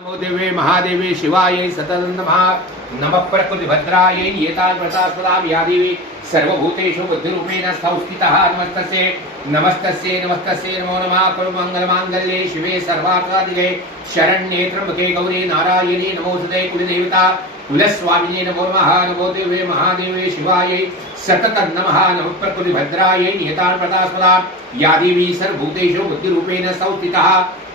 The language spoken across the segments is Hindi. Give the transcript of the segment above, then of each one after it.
नमो देवे महादेवे शिवाय सतत नम प्रकृतिभद्रायै एतावृतास्पदा व्यादेवी सर्वभूतेषु बुद्धिरूपेण संस्थितः नमस्तस्ये। नमस्तस्ये नमस्तस्ये, नमो नमः। कुरु मङ्गलमाङ्गल्ये शिवे सर्वार्थादिगे शरण्ये त्र्यम्बके गौरी नारायणी नमोऽस्तुते कुलदेवता। कुलस्वामिने नमो नमः नमो देवे महादेवे शिवायै सततं नमः नमः प्रकृतिभद्रायै नियतान्प्रतास्पदा या देवी सर्वभूतेषु बुद्धिरूपेण संस्थितः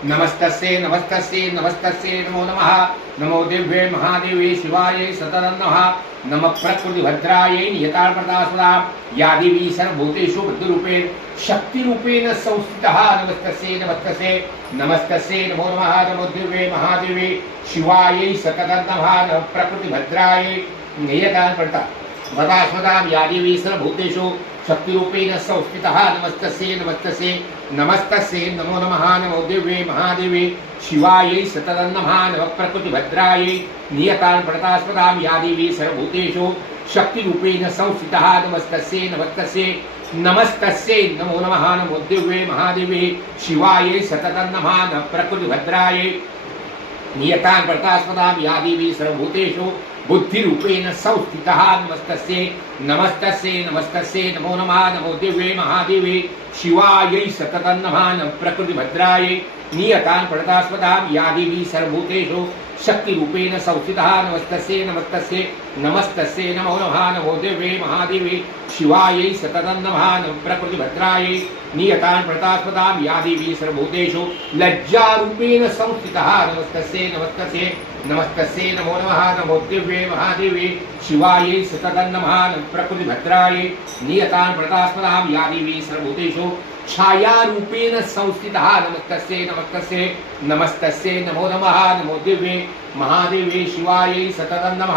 नमस्तस्ये नमस्तस्ये नमस्तस्ये, नमो नमः। नमो दिव्ये महादेवे शिवायै सततं नमः नमः प्रकृतिभद्रायै नियतान्प्रतास्पदा या देवी सर्वभूतेषु बुद्धिरूपेण शक्तिरूपेण संस्थितः नमस्तस्ये नमो नम, नमो दिव्य महादेवे, शिवायै सततं प्रकृति नमः प्रकृतिभद्रायै नियतान्प्रता भदास्मदां सर्वभूतेषु शक्तिरूपेण संस्थितः नमस्तस्ये नमस्तस्ये नमस्तस्ये, नमो नमः, नमो दिव्ये, महादेवे, शिवायै सततं नमः प्रकृतिभद्रायै नियतान् प्रणतास्पदां या देवी सर्वभूतेषु शक्तिरूपेण संस्थितः नमस्तस्ये नमस्तस्ये नमस्तस्ये, नमो नमः, नमो दिव्ये, महादेवे, शिवायै सततं नमः नमः प्रकृतिभद्रायै नियतान् व्रतास्पदां या देवी सर्वभूतेषु बुद्धिरूपेण संस्थितः। नमस्तस्ये नमस्तस्ये नमस्तस्ये, नमो नमः, नमो दिव्ये महादेवे शिवायै सततं नमः प्रकृतिभद्रायै नियतान् प्रणतास्पदां या देवी सर्वभूतेषु शक्तिरूपेण संस्थितः नमस्तस्ये नमस्तस्ये नमस्तस्ये नमो नमः, नमो दिव्ये महादेवे, शिवायै नमः नमः प्रकृतिभद्रायै, नियतान् प्रणतास्पदां या देवी सर्वभूतेषु, लज्जारूपेण संस्थितः नमस्तस्ये नमस्तस्ये नमस्तस्ये नमो नमः, नमो दिव्ये महादेवे, शिवायै सततं नमः प्रकृतिभद्रायै, नियतान् प्रणतास्पदां या देवी सर्वभूतेषु छायारूपेण संस्थितः नमस्त नमस्त नमस्त नमो नम, नमो दिव्ये, महादेवे शिवायै सततं नम,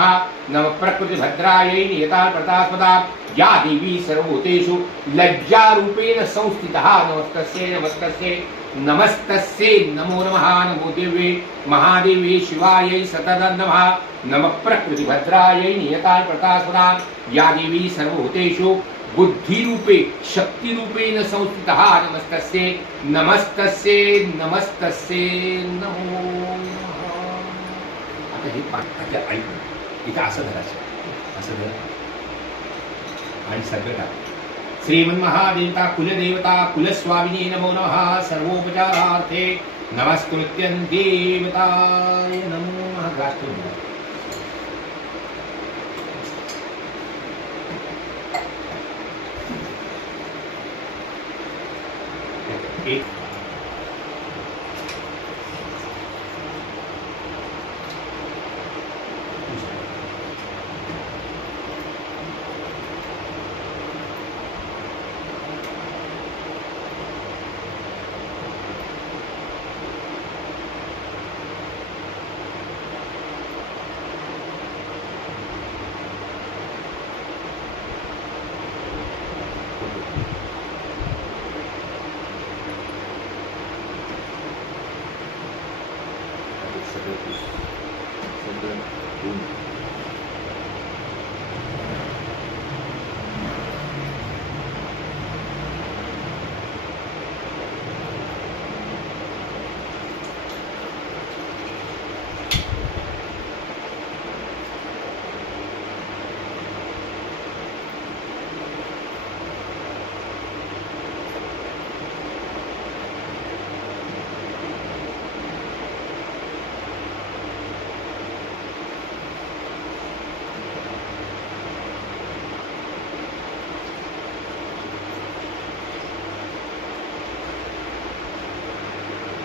नमः प्रकृतिभद्रायै नियतान् प्रतास्पदा या देवी सर्वभूतेषु लज्जारूपेण संस्थितः, नमस्तस्ये नमस्तस्ये नमस्तस्ये, नमो नमः, नमो दिव्ये, महादेवे शिवायै सततं नमः नमः प्रकृतिभद्रायै नियतान् प्रतास्पदा या देवी सर्वभूतेषु बुद्धिरूपे, शक्तिरूपेण संस्थितः नमस्तस्ये नमस्तस्ये नमस्तस्ये नमो आता हे पाठ ऐक इथं असं धरायचं असं आणि सगळं टाक श्रीमन्महादेवता, कुलदेवता, कुलस्वामिनी नमो नमः, सर्वोपचारार्थे नमस्कृत्यं देवताय नमो नमः। eight Boom.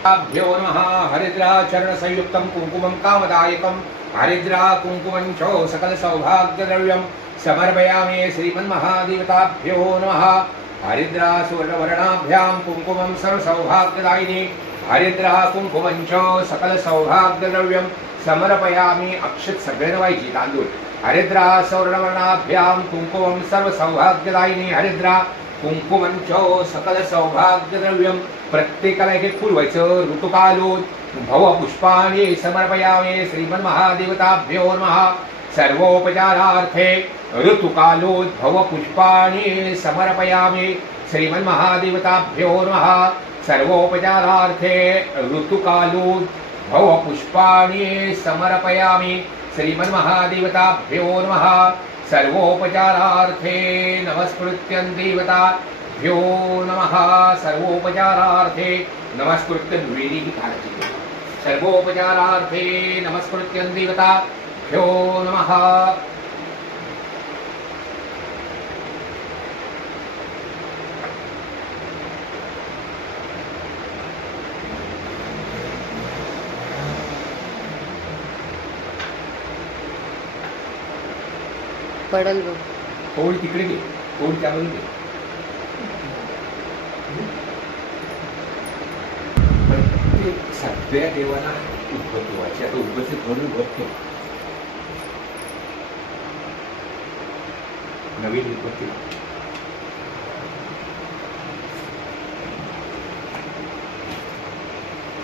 गास्तुं एक भ्यो नमः हरिद्राचरणसंयुक्तं कुङ्कुमं कामदायकं हरिद्रा कुङ्कुमं च सकलसौभाग्यद्रव्यं समर्पयामि श्रीमन्महादेवताभ्यो नमः हरिद्रा सुवर्णवर्णाभ्यां कुङ्कुमं सर्वसौभाग्यदायिनी हरिद्रा कुङ्कुमं च सकलसौभाग्यद्रव्यं समर्पयामि अक्षत सगळ्यांना व्हायची तांदूळ हरिद्रा सौवर्णवर्णाभ्यां कुङ्कुमं सर्वसौभाग्यदायिनी हरिद्रा कुंकुमंच सकल सौभाग्यद्रव्यम प्रत्येकाला हे फुल व्हायचं ऋतुकालो भव पुष्पाने समर्पयावे श्रीमन महादेवताभ्यो महा सर्वोपचारार्थे ऋतुकालो भव पुष्पाने समर्पयामे श्रीमन महादेवताभ्यो महा सर्वोपचारार्थे ऋतुकालो भव पुष्पाने समर्पयामि श्रीमन महादेवताभ्यो महा सर्वोपचारार्थे नमस्कृत्यं देवताभ्यो नम। सर्वोपचारार्थे नमस्कृत्य वेदीही काळजी घ्या. सर्वोपचारार्थे नमस्कृत्यं देवताभ्यो नमः। पडल बघ. कोण तिकडे घे. कोण त्यामध्ये घे. प्रत्येक सगळ्या देवांना उत्पत्ती व्हायची आता उत्पत्ती म्हणून बघतो. नवीन उत्पत्ती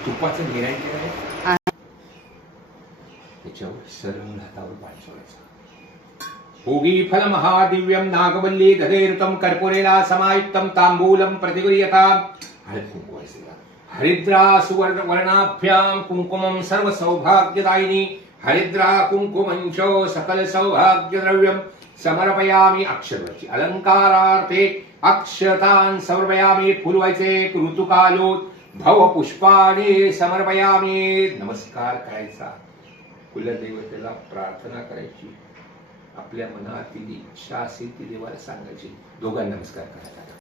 तुपाचं निर्णय केलं आहे. त्याच्यावर सरळ हातावर पाय सोडायचा. भोगीफलमहादिव्यं नागवल्ली दधेरुतं कर्पूरेला तांबूलम ताम्बूलं हरिद्रा हळद कुंकू हरिद्रा सुवर्णवर्णाभ्यां कुङ्कुमं सर्वसौभाग्यदायिनी। हरिद्रा कुङ्कुमञ्चो सकलसौभाग्यद्रव्यं। समर्पयामि अक्षरवची। अलङ्कारार्थे अक्षतान् समर्पयामि पूर्वचे ऋतुकालो भवपुष्पाने समर्पयामि। नमस्कार करायचा कुलदेवतेला प्रार्थना करायची। आपल्या मनातील इच्छा असेल ती देवाला सांगायची. दोघांना नमस्कार करायचा